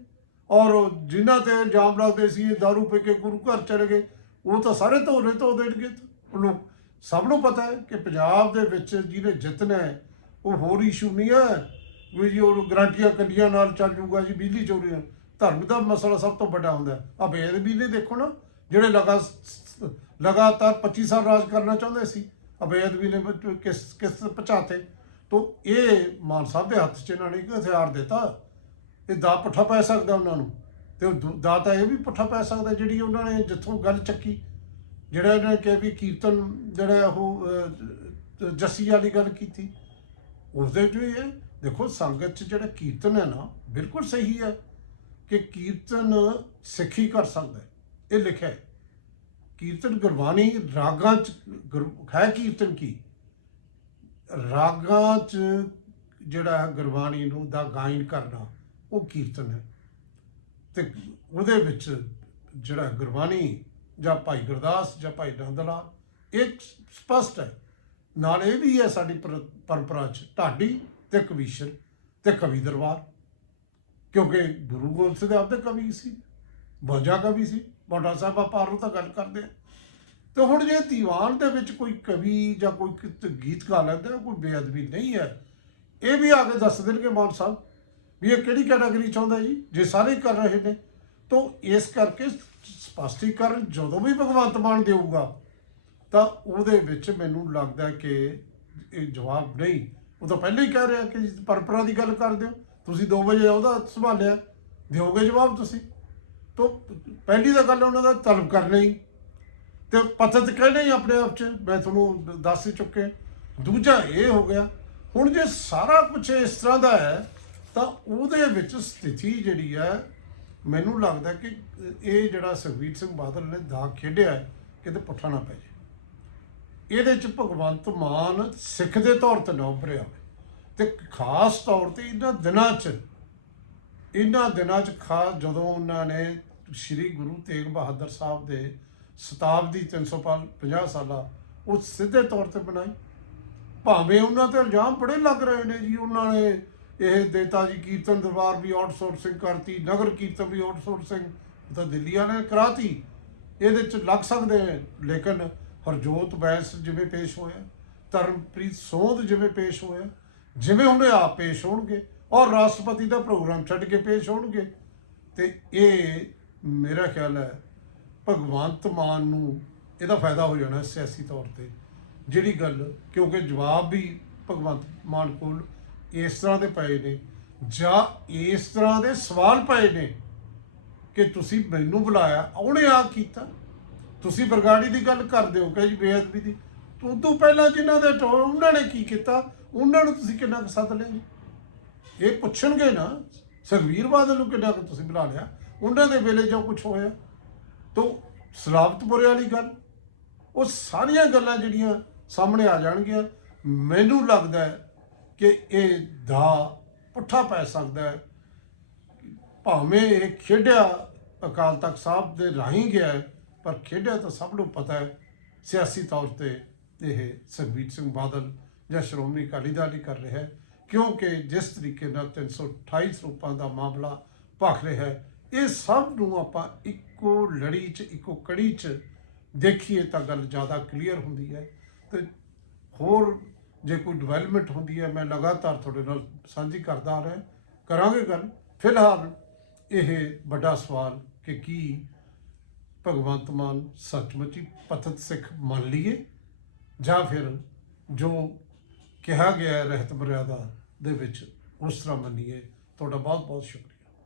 A: ਔਰ ਉਹ ਜਿਨ੍ਹਾਂ ਤੇ ਇਲਜ਼ਾਮ ਲਾਉਂਦੇ ਸੀ ਇਹ ਦਾਰੂ ਪੀ ਕੇ ਗੁਰੂ ਘਰ ਚਲੇ ਗਏ, ਉਹ ਤਾਂ ਸਾਰੇ ਧੋਰੇ ਧੋ ਦੇਣਗੇ। ਉਹਨੂੰ ਸਭ ਨੂੰ ਪਤਾ ਹੈ ਕਿ ਪੰਜਾਬ ਦੇ ਵਿੱਚ ਜਿਹਨੇ ਜਿੱਤਣਾ ਹੈ, ਉਹ ਹੋਰ ਇਸ਼ੂ ਨਹੀਂ ਹੈ ਵੀ ਜੀ ਉਹ ਗਰੰਟੀਆਂ ਕੱਲੀਆਂ ਨਾਲ ਚੱਲ ਜੂਗਾ ਜੀ, ਬਿਜਲੀ ਚੋਰੀ ਧਰਮ ਦਾ ਮਸਲਾ ਸਭ ਤੋਂ ਵੱਡਾ ਹੁੰਦਾ ਹੈ। ਆ ਬੇਅਦਬੀ ਨੇ ਦੇਖੋ ਨਾ, ਜਿਹੜੇ ਲਗਾ ਲਗਾਤਾਰ 25 ਸਾਲ ਰਾਜ ਕਰਨਾ ਚਾਹੁੰਦੇ ਸੀ। ਆ ਵੀ ਨੇ ਕਿਸ ਕਿਸ ਪਹੁੰਚਾਤੇ ਤੋਂ? ਇਹ ਮਾਨ ਸਾਹਿਬ ਦੇ ਹੱਥ 'ਚ ਇਹਨਾਂ ਨੇ ਇੱਕ ਹਥਿਆਰ ਦਿੱਤਾ। ਇਹ ਦਾ ਪੱਠਾ ਪੈ ਸਕਦਾ ਉਹਨਾਂ ਨੂੰ। ਤੇ ਉਹ ਦੂ- ਦਾ ਤਾਂ ਇਹ ਵੀ ਪੱਠਾ ਪੈ ਸਕਦਾ ਜਿਹੜੀ ਉਹਨਾਂ ਨੇ ਜਿੱਥੋਂ ਗੱਲ ਚੱਕੀ। ਜਿਹੜਾ ਇਹਨਾਂ ਨੇ ਕਿਹਾ ਵੀ ਕੀਰਤਨ ਜਿਹੜਾ ਉਹ ਜੱਸੀ ਵਾਲੀ ਗੱਲ ਕੀਤੀ। ਉਸ ਦੇ ਵਿੱਚ ਵੀ ਇਹ, ਦੇਖੋ ਸੰਗਤ 'ਚ ਜਿਹੜਾ ਕੀਰਤਨ ਹੈ ਨਾ, ਬਿਲਕੁਲ ਸਹੀ ਹੈ ਕਿ ਕੀਰਤਨ ਸਿੱਖੀ ਕਰ ਸਕਦਾ ਇਹ ਲਿਖਿਆ ਹੈ। ਕੀਰਤਨ ਗੁਰਬਾਣੀ ਰਾਗਾਂ 'ਚ ਗੁਰ- ਹੈ ਕੀਰਤਨ ਕੀ? ਰਾਗਾਂ 'ਚ ਜਿਹੜਾ ਗੁਰਬਾਣੀ ਨੂੰ ਦਾ ਗਾਇਨ ਕਰਨਾ, ਉਹ ਕੀਰਤਨ ਹੈ। ਤੇ ਉਹਦੇ ਵਿੱਚ ਜਿਹੜਾ ਗੁਰਬਾਣੀ, ਜਾਂ ਭਾਈ ਗੁਰਦਾਸ, ਜਾਂ ਭਾਈ ਨੰਦ ਲਾਲ ਇਹ ਸਪਸ਼ਟ ਹੈ। ਨਾਲ ਇਹ ਵੀ ਹੈ ਸਾਡੀ ਪਰੰਪਰਾ 'ਚ, ਢਾਡੀ ਤੇ ਕਵੀਸ਼ਰ ਤੇ ਕਵੀ ਦਰਬਾਰ। ਕਿਉਂਕਿ ਗੁਰੂ ਗੋਬਿੰਦ ਸਿੰਘ ਆਪਦੇ ਕਵੀ ਸੀ, ਬਾਜਾ ਕਵੀ ਸੀ। ਮੋਟਾ ਸਾਹਿਬ ਆਪਾਂ ਨੂੰ ਤਾਂ ਗੱਲ ਕਰਦੇ ਆ ਤੇ ਹੁਣ ਜੇ ਦੀਵਾਨ ਦੇ ਵਿੱਚ ਕੋਈ ਕਵੀ ਜਾਂ ਕੋਈ ਕਿਤ- ਗੀਤ ਗਾ ਲੈਂਦਾ, ਕੋਈ ਬੇਅਦਬੀ ਨਹੀਂ ਹੈ। ਇਹ ਵੀ ਆ ਕੇ ਦੱਸ ਦੇਣਗੇ ਮਾਨ ਸਾਹਿਬ ਵੀ ਇਹ ਕਿਹੜੀ ਕੈਟਾਗਰੀ ਚਾਹੁੰਦਾ ਜੀ? ਜੇ ਸਾਰੇ ਕਰ ਰਹੇ ਨੇ, ਤਾਂ ਇਸ ਕਰਕੇ ਸਪਸ਼ਟੀਕਰਨ ਜਦੋਂ ਵੀ ਭਗਵੰਤ ਮਾਨ ਦੇਊਗਾ, ਤਾਂ ਉਹਦੇ ਵਿੱਚ ਮੈਨੂੰ ਲੱਗਦਾ ਕਿ ਇਹ ਜਵਾਬ ਨਹੀਂ। ਉਹ ਤਾਂ ਪਹਿਲਾਂ ਹੀ ਕਹਿ ਰਿਹਾ ਕਿ ਪਰਪਰਾ ਦੀ ਗੱਲ ਕਰਦੇ ਹੋ। ਤੁਸੀਂ 2 ਵਜੇ ਉਹਦਾ ਸੰਭਾਲਿਆ। ਦਿਓਗੇ ਜਵਾਬ ਤੁਸੀਂ? ਤੋਂ ਪਹਿਲੀ ਤਾਂ ਗੱਲ ਉਹਨਾਂ ਦਾ ਤਲਬ ਕਰਨਾ ਹੀ। ਤੇ ਪਤਤ ਕਹਿੰਦੇ ਹੀ ਆਪਣੇ ਆਪ ਚ, ਮੈਂ ਤੁਹਾਨੂੰ ਦੱਸ ਹੀ ਚੁੱਕੇ ਦੂਜਾ ਇਹ ਹੋ ਗਿਆ, ਹੁਣ ਜੇ ਸਾਰਾ ਕੁਝ ਇਸ ਤਰ੍ਹਾਂ ਦਾ ਹੈ, ਤਾਂ ਉਹਦੇ ਵਿੱਚ ਸਥਿਤੀ ਜਿਹੜੀ ਹੈ, ਮੈਨੂੰ ਲੱਗਦਾ ਕਿ ਇਹ ਜਿਹੜਾ ਸੁਖਬੀਰ ਸਿੰਘ ਬਾਦਲ ਨੇ ਦਾਗ ਖੇਡਿਆ ਕਿਤੇ ਪੁੱਠਾ ਨਾ ਪੈ ਜੇ ਇਹਦੇ ਚ ਭਗਵੰਤ ਮਾਨ ਸਿੱਖ ਦੇ ਤੌਰ ਤੇ ਨਾ ਉਭਰਿਆ ਹੋਵੇ ਤੇ ਖਾਸ ਤੌਰ ਤੇ ਇਹਨਾਂ ਦਿਨਾਂ 'ਚ ਇਹਨਾਂ ਦਿਨਾਂ 'ਚ ਖਾਸ ਜਦੋਂ ਉਹਨਾਂ ਨੇ ਸ੍ਰੀ ਗੁਰੂ ਤੇਗ ਬਹਾਦਰ ਸਾਹਿਬ ਦੇ ਸ਼ਤਾਬਦੀ 350 ਸਾਲਾ ਉਹ ਸਿੱਧੇ ਤੌਰ ਤੇ ਬਣਾਈ ਭਾਵੇਂ ਉਹਨਾਂ ਤੇ ਇਲਜ਼ਾਮ ਬੜੇ ਲੱਗ ਰਹੇ ਨੇ ਜੀ, ਉਹਨਾਂ ਨੇ ਇਹ ਦੇਤਾ ਜੀ ਕੀਰਤਨ ਦਰਬਾਰ ਵੀ ਆਊਟਸੋਰਸਿੰਗ ਕਰਤੀ, ਨਗਰ ਕੀਰਤਨ ਵੀ ਆਊਟਸੋਰਸਿੰਗ ਤਾਂ ਦਿੱਲੀ ਵਾਲਿਆਂ ਨੇ ਕਰਾਤੀ। ਇਹਦੇ ਚ ਲੱਗ ਸਕਦੇ ਨੇ, ਲੇਕਿਨ ਹਰਜੋਤ ਬੈਂਸ ਜਿਵੇਂ ਪੇਸ਼ ਹੋਇਆ, ਧਰਮਪ੍ਰੀਤ ਸੋਧ ਜਿਵੇਂ ਪੇਸ਼ ਹੋਇਆ, ਜਿਵੇਂ ਉਹਨੇ ਆਪ ਪੇਸ਼ ਹੋਣਗੇ ਔਰ ਰਾਸ਼ਟਰਪਤੀ ਦਾ ਪ੍ਰੋਗਰਾਮ ਛੱਡ ਕੇ ਪੇਸ਼ ਹੋਣਗੇ। ਤੇ ਇਹ ਮੇਰਾ ਖਿਆਲ ਹੈ, ਭਗਵੰਤ ਮਾਨ ਨੂੰ ਇਹਦਾ ਫਾਇਦਾ ਹੋ ਜਾਣਾ ਸਿਆਸੀ ਤੌਰ ਤੇ। ਜਿਹੜੀ ਗੱਲ, ਕਿਉਂਕਿ ਜਵਾਬ ਵੀ ਭਗਵੰਤ ਮਾਨ ਕੋਲ ਇਸ ਤਰ੍ਹਾਂ ਦੇ ਪਏ ਨੇ, ਜਾਂ ਇਸ ਤਰ੍ਹਾਂ ਦੇ ਸਵਾਲ ਪਏ ਨੇ ਕਿ ਤੁਸੀਂ ਮੈਨੂੰ ਬੁਲਾਇਆ, ਉਹਨੇ ਆ ਕੀਤਾ। ਤੁਸੀਂ ਬਰਗਾੜੀ ਦੀ ਗੱਲ ਕਰਦੇ ਹੋ ਕਿ ਜੀ ਬੇਅਦਬੀ ਦੀ। ਤੋਂ ਉਦੋਂ ਪਹਿਲਾਂ ਜਿਨ੍ਹਾਂ ਦੇ ਟੋਲ ਉਹਨਾਂ ਨੇ ਕੀ ਕੀਤਾ? ਉਹਨਾਂ ਨੂੰ ਤੁਸੀਂ ਕਿੰਨਾ ਕੁ ਸੱਦ ਲਿਆ ਜੀ? ਇਹ ਪੁੱਛਣਗੇ ਨਾ ਸੁਖਬੀਰ ਬਾਦਲ ਨੂੰ ਕਿੰਨਾ ਕੁ ਤੁਸੀਂ ਬੁਲਾ ਲਿਆ? ਉਹਨਾਂ ਦੇ ਵੇਲੇ ਜੋ ਕੁਝ ਹੋਇਆ। ਤੋਂ ਸਲਾਬਤਪੁਰੇ ਵਾਲੀ ਗੱਲ ਉਹ ਸਾਰੀਆਂ ਗੱਲਾਂ ਜਿਹੜੀਆਂ ਸਾਹਮਣੇ ਆ ਜਾਣਗੀਆਂ। ਮੈਨੂੰ ਲੱਗਦਾ ਹੈ ਕਿ ਇਹ ਦਾ ਪੁੱਠਾ ਪੈ ਸਕਦਾ ਹੈ। ਭਾਵੇਂ ਇਹ ਖੇਡਿਆ ਅਕਾਲ ਤਖਤ ਸਾਹਿਬ ਦੇ ਰਾਹੀਂ ਗਿਆ ਹੈ, ਪਰ ਖੇਡਿਆ ਤਾਂ ਸਭ ਨੂੰ ਪਤਾ ਹੈ। ਸਿਆਸੀ ਤੌਰ ਤੇ ਇਹ ਸੁਖਬੀਰ ਸਿੰਘ ਬਾਦਲ ਜਾਂ ਸ਼੍ਰੋਮਣੀ ਅਕਾਲੀ ਦਲ ਹੀ ਕਰ ਰਿਹਾ ਹੈ। ਕਿਉਂਕਿ ਜਿਸ ਤਰੀਕੇ ਨਾਲ 328 ਸਰੂਪਾਂ ਦਾ ਮਾਮਲਾ ਭਖ ਰਿਹਾ ਹੈ, ਇਹ ਸਭ ਨੂੰ ਆਪਾਂ ਇੱਕੋ ਲੜੀ 'ਚ, ਇੱਕੋ ਕੜੀ 'ਚ ਦੇਖੀਏ ਤਾਂ ਗੱਲ ਜ਼ਿਆਦਾ ਕਲੀਅਰ ਹੁੰਦੀ ਹੈ। ਤੇ ਹੋਰ ਜੇ ਕੋਈ ਡਿਵੈਲਪਮੈਂਟ ਹੁੰਦੀ ਹੈ, ਮੈਂ ਲਗਾਤਾਰ ਤੁਹਾਡੇ ਨਾਲ ਸਾਂਝੀ ਕਰਦਾ ਆ ਰਿਹਾ, ਕਰਾਂਗੇ ਗੱਲ। ਫਿਲਹਾਲ ਇਹ ਵੱਡਾ ਸਵਾਲ ਕਿ ਕੀ ਭਗਵੰਤ ਮਾਨ ਸੱਚਮੁੱਚੀ ਹੀ ਪਤਤ ਸਿੱਖ ਮੰਨ ਲਈਏ ਜਾਂ ਫਿਰ ਜੋ ਕਿਹਾ ਗਿਆ ਹੈ ਰਹਿਤ ਮਰਿਆਦਾ ਦੇ ਵਿੱਚ ਉਸ ਤਰ੍ਹਾਂ ਮੰਨੀਏ। ਤੁਹਾਡਾ ਬਹੁਤ ਬਹੁਤ ਸ਼ੁਕਰੀਆ।